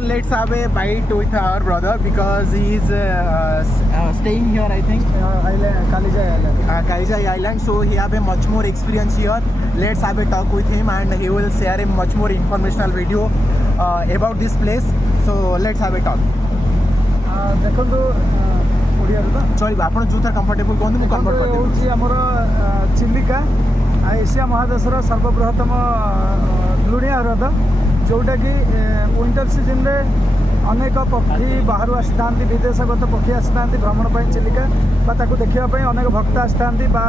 let's have a bite with our brother because he is staying here, I think. Kalijai Island. Kalijai Island. So he have a much more experience here. Let's have a talk with him and he will share a much more informational video about this place. So let's have a talk. ଦେଖନ୍ତୁ ଓଡ଼ିଆରେ ତ ଚଳିବ ଆପଣ ଯେଉଁଥିରେ comfortable କୁହନ୍ତୁ ମୁଁ convert କରିଦେବି। ହେଉଛି ଆମର ଚିଲିକା ଏସିଆ ମହାଦେଶର ସର୍ବବୃହତ୍ତମ ଲୁଣିଆ ହ୍ରଦ ଯେଉଁଟାକି ୱିଣ୍ଟର ସିଜନରେ ଅନେକ ପକ୍ଷୀ ବାହାରୁ ଆସିଥାନ୍ତି, ବିଦେଶଗତ ପକ୍ଷୀ ଆସିଥାନ୍ତି ଭ୍ରମଣ ପାଇଁ ଚିଲିକା ବା ତାକୁ ଦେଖିବା ପାଇଁ ଅନେକ ଭକ୍ତ ଆସିଥାନ୍ତି ବା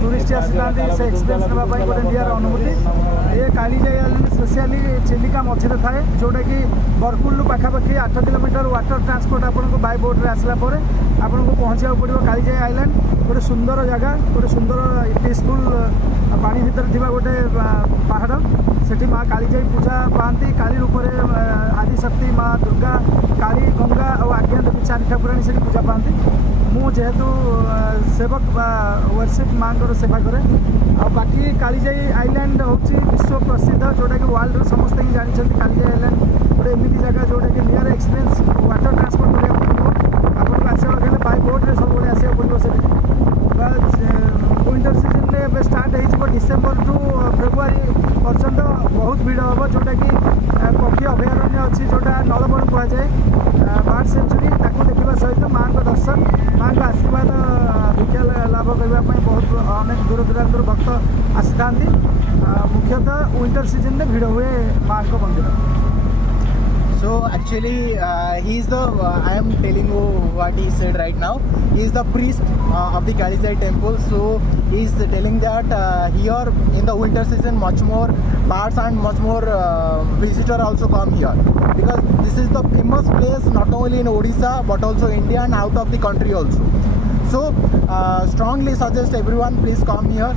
ଟୁରିଷ୍ଟ ଆସିଥାନ୍ତି ସେ ଏକ୍ସପିରିଏନ୍ସ ନେବା ପାଇଁ ଗୋଟେ ନିଆର ଅନୁଭୂତି। ଏ କାଳିଜାଇ ଆଇଲାଣ୍ଡ ସ୍ପେସିଆଲି ଚିଲିକା ମଝିରେ ଥାଏ ଯେଉଁଟାକି ବରପୁଲରୁ ପାଖାପାଖି 8 କିଲୋମିଟର ୱାଟର ଟ୍ରାନ୍ସପୋର୍ଟ ଆପଣଙ୍କୁ ବାଇ ବୋଟ୍ରେ ଆସିଲା ପରେ ଆପଣଙ୍କୁ ପହଞ୍ଚିବାକୁ ପଡ଼ିବ କାଳିଜାଇ ଆଇଲାଣ୍ଡ। ଗୋଟେ ସୁନ୍ଦର ଜାଗା, ଗୋଟେ ସୁନ୍ଦର ପିସଫୁଲ୍ ପାଣି ଭିତରେ ଥିବା ଗୋଟେ ପାହାଡ଼। ସେଠି ମା କାଳିଜାଇ ପୂଜା ପାଆନ୍ତି। କାଳୀ ରୂପରେ ଆଦିଶକ୍ତି ମା ଦୁର୍ଗା, କାଳୀ, ଗଙ୍ଗା ଆଉ ଆଜ୍ଞା ଦେବୀ 4 ଠାକୁରାଣୀ ସେଠି ପୂଜା ପାଆନ୍ତି। ମୁଁ ଯେହେତୁ ସେବକ ବା ୱର୍ସିପ୍ ମାଙ୍କର ସେବା କରେ। ଆଉ ବାକି କାଳିଜାଇ ଆଇଲାଣ୍ଡ ହେଉଛି ବିଶ୍ୱ ପ୍ରସିଦ୍ଧ ଯେଉଁଟାକି ୱାର୍ଲଡରେ ସମସ୍ତେ ହିଁ ଜାଣିଛନ୍ତି। କାଳିଜାଇ ଆଇଲାଣ୍ଡ ଗୋଟେ ଏମିତି ଜାଗା ଯେଉଁଟାକି ନିଆର ଏକ୍ସପିରିଏନ୍ସ ୱାଟର ଟ୍ରାନ୍ସପୋର୍ଟ କରିବାକୁ ପଡ଼ିବ। ଆପଣଙ୍କୁ ଆସିବାକୁ ହେଲେ ବାଇ ବୋଟ୍ରେ ସବୁବେଳେ ଆସିବାକୁ ପଡ଼ିବ ସେଠି। ବା ୱିଣ୍ଟର ସିଜନରେ ଏବେ ଷ୍ଟାର୍ଟ ହେଇଯିବ ଡିସେମ୍ବରଠୁ ଫେବୃଆରୀ ପର୍ଯ୍ୟନ୍ତ ବହୁତ ଭିଡ଼ ହେବ ଯେଉଁଟାକି ପକ୍ଷୀ ଅଭୟାରଣ୍ୟ ଅଛି ଯେଉଁଟା ନଳବଣ କୁହାଯାଏ, ବାର୍ଡ ସେଞ୍ଚୁରୀ, ତାକୁ ଦେଖିବା ସହିତ ମାଙ୍କ ଦର୍ଶନ, ମାଙ୍କ ଆଶୀର୍ବାଦ ଭିକ୍ଷା ଲାଭ କରିବା ପାଇଁ ବହୁତ ଅନେକ ଦୂର ଦୂରାନ୍ତରୁ ଭକ୍ତ ଆସିଥାନ୍ତି। ମୁଖ୍ୟତଃ ୱିଣ୍ଟର ସିଜନରେ ଭିଡ଼ ହୁଏ ମାଙ୍କ ମନ୍ଦିର। So actually he is the I am telling you what he said right now. He is the priest of the Kalijai temple. So he is telling that here in the winter season much more birds and much more visitor also come here because this is the famous place not only in Odisha but also India and out of the country also. So strongly suggest everyone please come here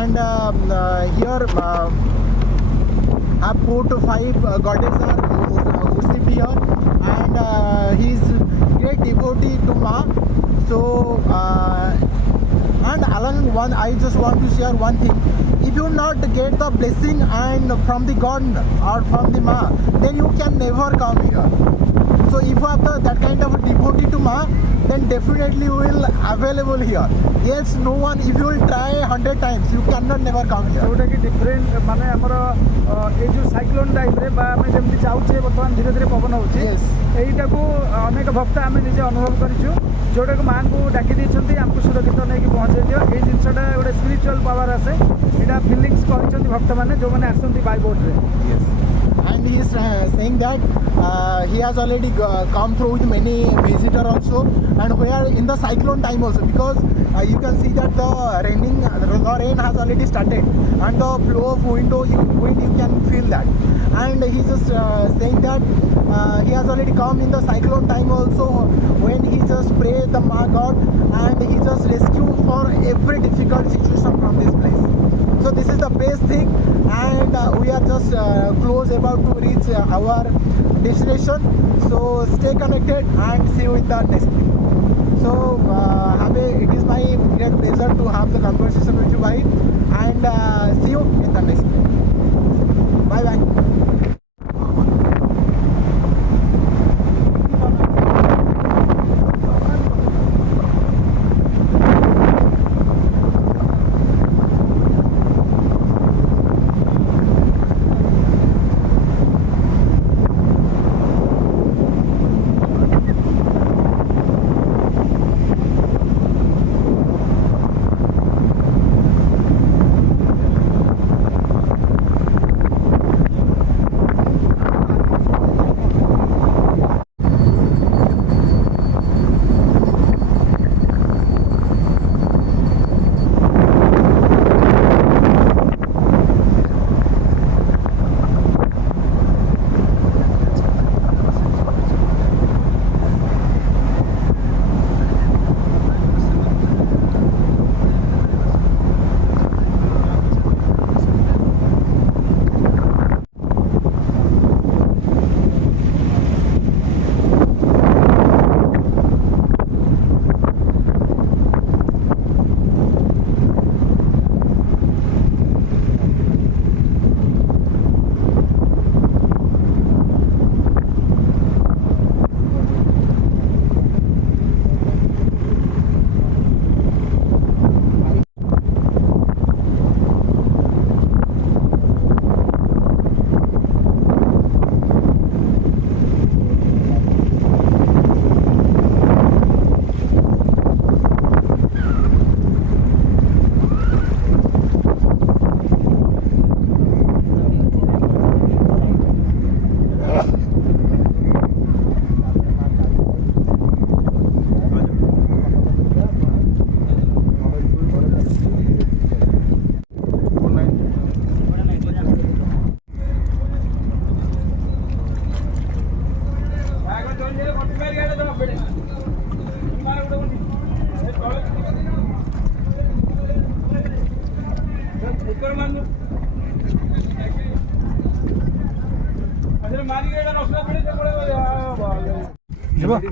and here have 4 to 5 goddesses are worship here and he is great devotee to Ma. So and along one I just want to share one thing. If you not get the blessing and from the God or from the Ma, then you can never come here. So if you have that kind of devotee to Ma, then definitely you will available here. Yes, no one, if you will try 100 times, you cannot never come here. ଯେଉଁଟାକି different ମାନେ ଆମର ଏଇ ଯେଉଁ cyclone ଟାଇପ୍ରେ ବା ଆମେ ଯେମିତି ଯାଉଛେ ବର୍ତ୍ତମାନ ଧୀରେ ଧୀରେ ପବନ ହେଉଛି, ଏଇଟାକୁ ଅନେକ ଭକ୍ତ ଆମେ ନିଜେ ଅନୁଭବ କରିଛୁ ଯେଉଁଟାକୁ ମାଆଙ୍କୁ ଡାକି ଦେଇଛନ୍ତି ଆମକୁ ସୁରକ୍ଷିତ ନେଇକି ପହଞ୍ଚାଇ ଦିଅ। ଏଇ ଜିନିଷଟା ଗୋଟେ ସ୍ପିରିଚୁଆଲ୍ ପାୱାର ଆସେ, ଏଇଟା ଫିଲିଙ୍ଗସ୍ କରିଛନ୍ତି ଭକ୍ତମାନେ ଯେଉଁମାନେ ଆସନ୍ତି Bai ବୋଟ୍ରେ। And he is saying that he has already come through with many visitor also and where in the cyclone time also because you can see that the rain has already started and the flow of wind you can feel that. And he just saying that he has already come in the cyclone time also when he just pray the Ma God and he just rescue for every difficult situation from this place. So this is the best thing and we are just close about to reach our destination. So stay connected and see you in the next video. So it is my great pleasure to have the conversation with you guys and see you in the next video. Bye bye.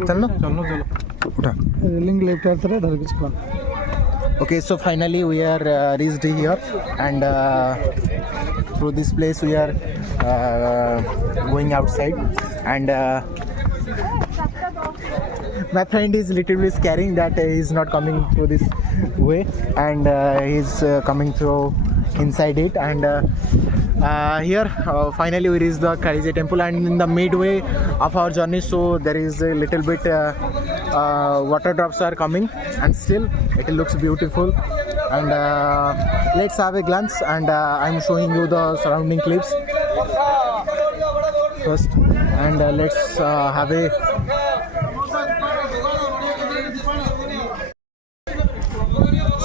चलो चलो उठा railing left आते धर के Okay, so finally we are reached here, and through this place we are going outside, and my friend is literally scaring that he is not coming through this way, and he is coming through inside it, and here finally we reached the Kalijaya temple, and in the midway of our journey, so there is a little bit water drops are coming, and still it looks beautiful, and let's have a glance, and I'm showing you the surrounding cliffs first, and let's have a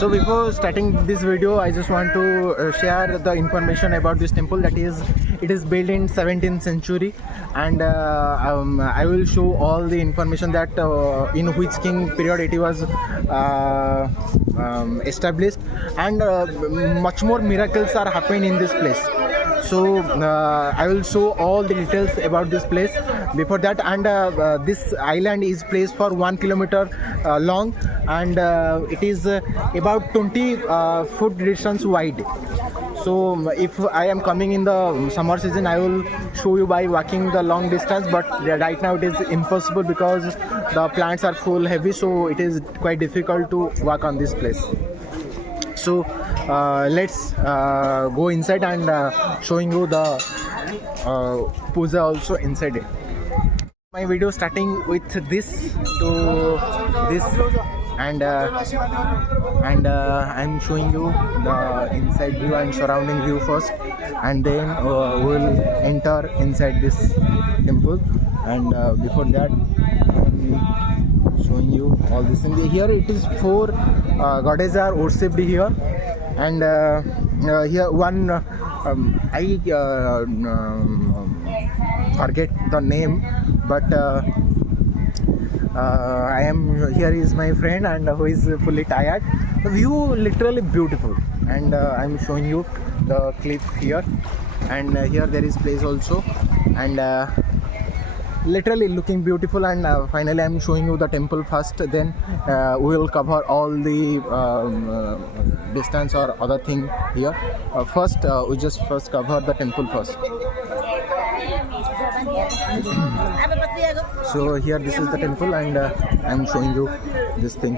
So before starting this video, I just want to share the information about this temple. That is, it is built in 17th century, and I will show all the information that in which king period it was established, and much more miracles are happening in this place. So I will show all the details about this place before that, and this island is placed for 1 kilometer long, and it is about 20 foot distance wide. So if I am coming in the summer season, I will show you by walking the long distance, but right now it is impossible because the plants are full heavy, so it is quite difficult to walk on this place. So let's go inside, and showing you the puja also inside it. My video starting with this to this, and I'm showing you the inside view and surrounding view first, and then we'll enter inside this temple, and before that I'm showing you all this thing. Here it is 4 goddesses are worshipped here, and here one I forget the name, but I am here is my friend, and who is fully tired. The view literally beautiful, and I'm showing you the cliff here, and here there is place also, and literally looking beautiful, and finally I'm showing you the temple first, then we will cover all the distance or other thing here. First we just first cover the temple first. So here this is the temple, and I'm showing you this thing,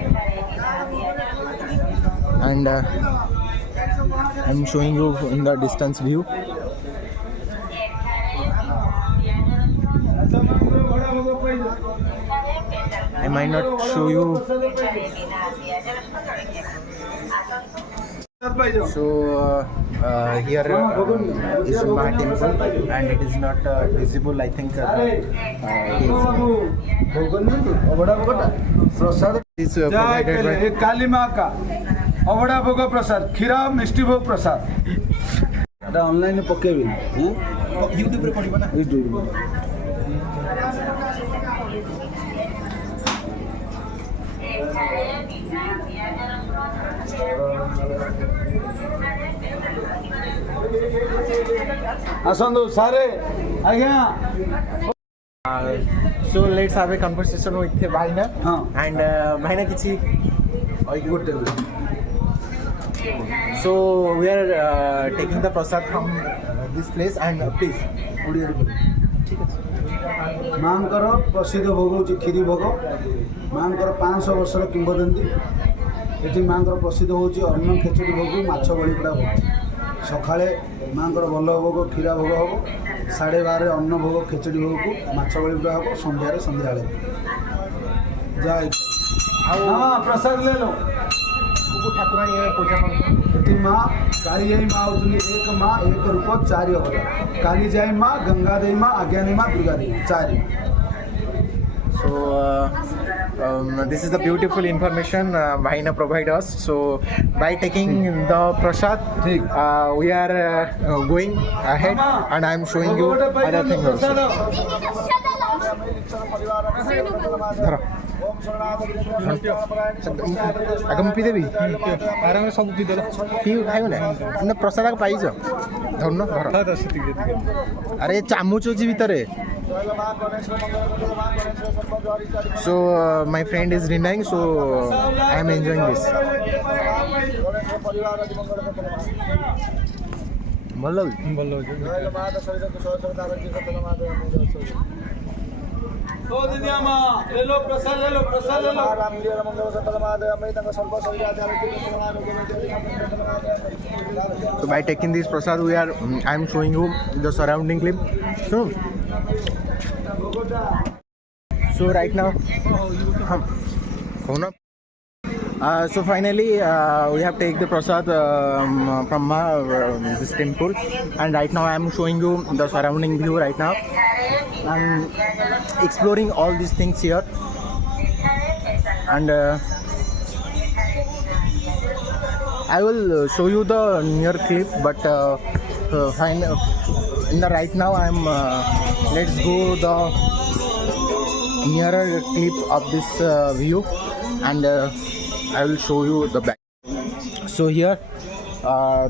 and I'm showing you in the distance view. I might not show you. So here is my temple, and it is not visible. I think it is provided by काली माँ का अवड़ा भोग प्रसाद खीरा मिष्टी भोग प्रसाद online पकेबी YouTube रे पड़िबो ना YouTube आसंदो सारे आज्ञा. So let's have a conversation with Bhaina, and Bhaina kichi so we are taking the prasad from this place, and please मांकर प्रसिद्ध भोग हूँ क्षीरी भोग मांकर 500 वर्षर किंवदंती ये मांकर प्रसिद्ध हूँ अन्न खेचुड़ी भोग माछ बलिपड़ा भोग सकाଳେ मांकर भल भोग क्षीरा भोग हम 12:30 अन्न भोग खेचुड़ी भोग को माछ बलिपड़ा हम संध्यारे संध्या जय हाँ प्रसाद ले लो ठाकुराणी पूजा करते ये माँ कालीजाई माँ होती एक माँ एक रूप 4 अवतार कालीजाई माँ गंगादेवी माँ आज्ञानी माँ Durga Devi 4. So this is the beautiful information Bhaina provide us. So by taking the prasad, we are going ahead, and I am showing you other things also. ଧର ଆଗ ମୁଁ ପିଇଦେବି ଆରାମରେ ସବୁ ପିଇଦେଲ ଖାଇବ ନା ନା ପ୍ରସାଦ ପାଇଛ ଧରୁନ ଧର ଆରେ ଚାମୁଚ ଅଛି ଭିତରେ so my friend is denying so I am enjoying this ଭଲ ଲାଗୁଛି ଭଲ So by taking this prasad, I am showing you the surrounding clip. So right now, so finally we have taken the prasad from this temple, and right now I am showing you the surrounding view right now. I'm exploring all these things here, and I will show you the near clip, but in the right now I'm let's go the nearer clip of this view, and I will show you the back. So here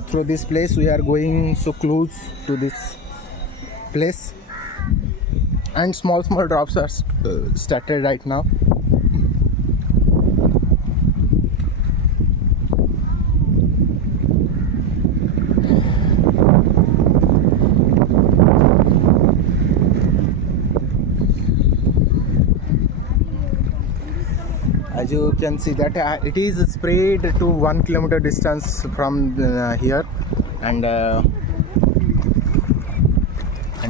through this place we are going so close to this place, and small drops are started right now. As you can see that it is spread to 1 kilometer distance from here, and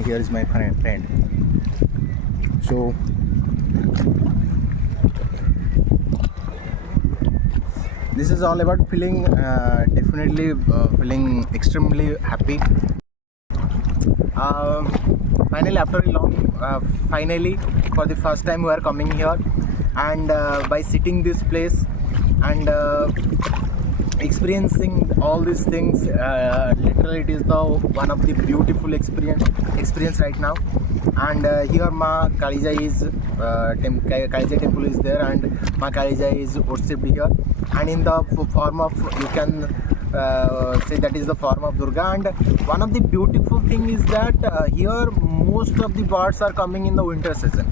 here is my friend. So this is all about feeling definitely feeling extremely happy. Finally, after a long finally for the first time we are coming here, and by sitting this place and experiencing all these things, literally it is the one of the beautiful experience right now. And here Ma Kalija is Kalija temple is there, and Ma Kalija is worshipped here, and in the form of, you can say that is the form of Durga. And one of the beautiful thing is that here most of the birds are coming in the winter season.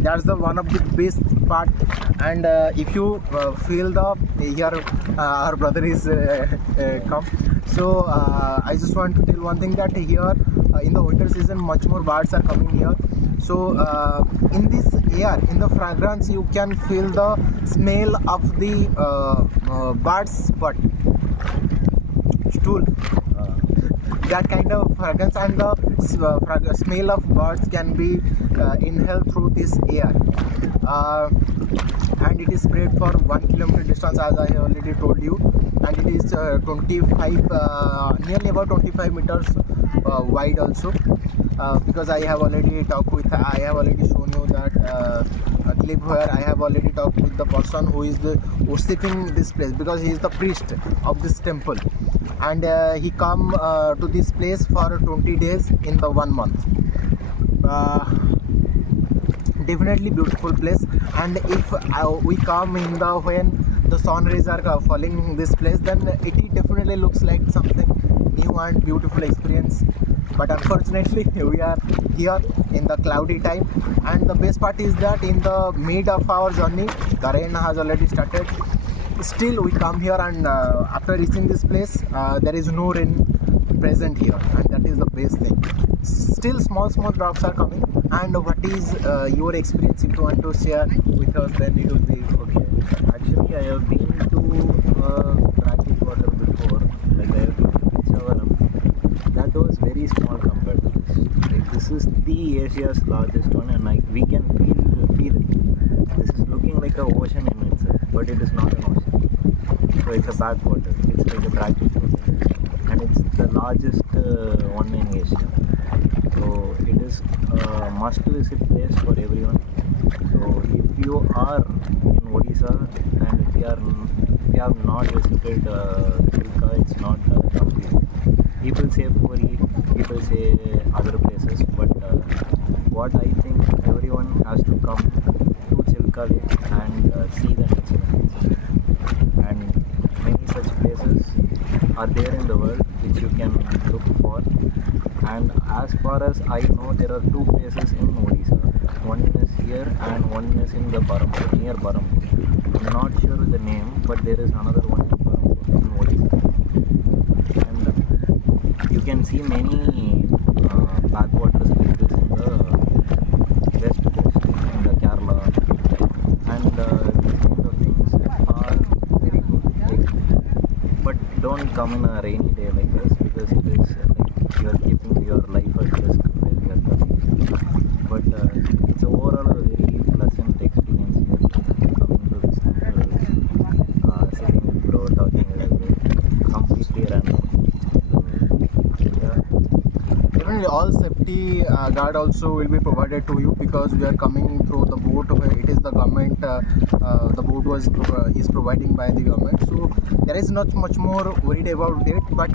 That's the one of the best part. And if you feel the here our brother is come, so I just want to tell one thing, that here in the winter season much more birds are coming here. So in this air, in the fragrance, you can feel the smell of the birds butt stool, that kind of fragrance, and the smell of birds can be inhaled through this air, and it is spread for 1 kilometer distance, as I have already told you, and it is 25 nearly about 25 meters wide also, because I have already shown you that a clip where I have already talked with the person who is worshipping this place, because he is the priest of this temple, and he come to this place for 20 days in the 1 month. Definitely beautiful place, and if we come in the when the sun rays are falling this place, then it definitely looks like something new and beautiful experience. But unfortunately we are here in the cloudy time, and the best part is that in the mid of our journey the rain has already started. Still we come here, and after reaching this place there is no rain present here, and that is the best thing. Still small drops are coming. And what is your experience? If you want to share with us, then it will be okay. Actually, I have been to brackish water before, like I have been to Pichavaram. That was very small compared to this. Like, this is the Asia's largest one, and we can feel it. This is looking like an ocean in itself, but it is not an ocean. So it's a backwater. It's like a brackish water, and it's the largest one in Asia. So it is a must-visit place for everyone. So if you are in Odisha, and if you have not visited Chilka, it's not complete. People say Puri, people say other places, but what I think everyone everyone has to come to Chilka Lake and see the nature. And many such places are there in the world which you can look for. And as far as I know, there are two places in Odisha. One is here and one is in the Parampur, near Parampur. I'm not sure the name, but there is another one in Parampur, in Odisha. And you can see many backwaters like this in the west coast, in the Kerala. And these kind of things are very good. But don't come in a rainy day like this, because it is you are keeping your life at risk while you are coming. But it's overall a very pleasant experience here, coming to this temple, sitting with bro, talking with bro, completely random. So, yeah. Definitely, all safety guard also will be provided to you, because we are coming through the boat. It is the government. The boat is providing by the government, so there is not much more worried about it. But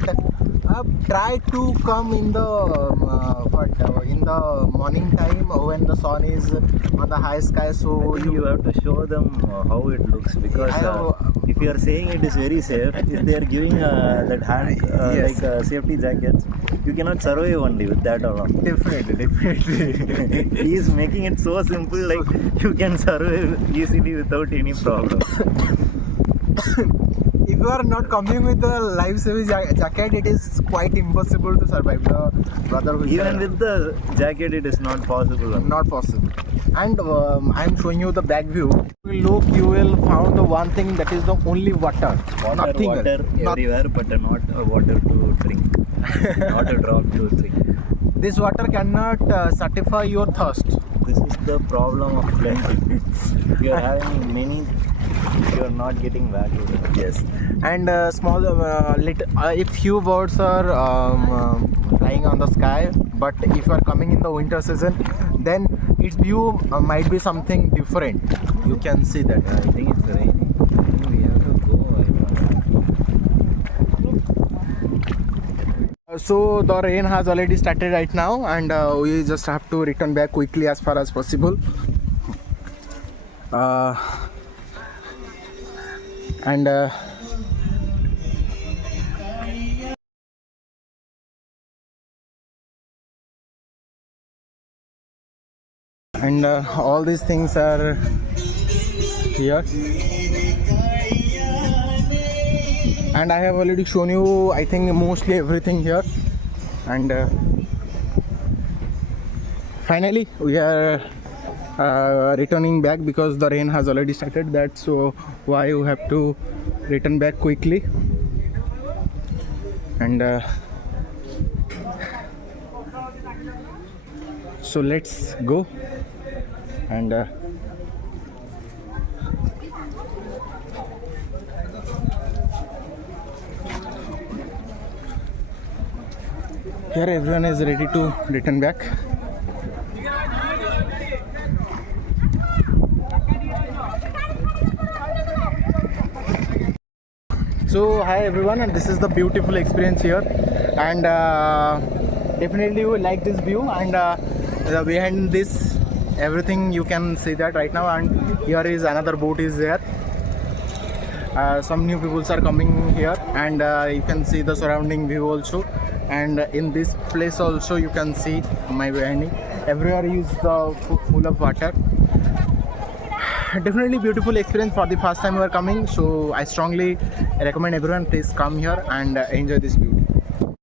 try to come in the in the morning time when the sun is on the high sky. So You have to show them how it looks, because if you are saying it is very safe, if they are giving that hand Yes. like safety jackets, you cannot survive only with that alone. definitely. He is making it so simple, like you can survive easily without any problem. If you are not coming with the life saving jacket, it is quite impossible to survive. The brother who is Even with the jacket, it is not possible. not possible. And I'm showing you the back view. Look, you will found the one thing, that is the only water. Nothing else. Water everywhere, but not water to drink. Not a drop to drink. This water cannot satisfy your thirst. This is the problem of plenty. If you are having many, you are not getting value. Yes. And small if few birds are flying on the sky, but if you are coming in the winter season, then its view might be something different. You can see that. I think it's raining. I think we have to go. So the rain has already started right now, and we just have to return back quickly as far as possible. And all these things are here, and I have already shown you, I think, mostly everything here. And finally we are returning back, because the rain has already started. That's so why you have to return back quickly. And so let's go. And here everyone is ready to return back. So hi everyone, and this is the beautiful experience here, and definitely you will like this view. And behind this everything you can see that right now. And here is another boat is there. Some new people are coming here, and you can see the surrounding view also. And in this place also you can see my behind me, everywhere is full of water. Definitely beautiful experience for the first time we are coming. So I strongly recommend everyone, please come here and enjoy this beauty.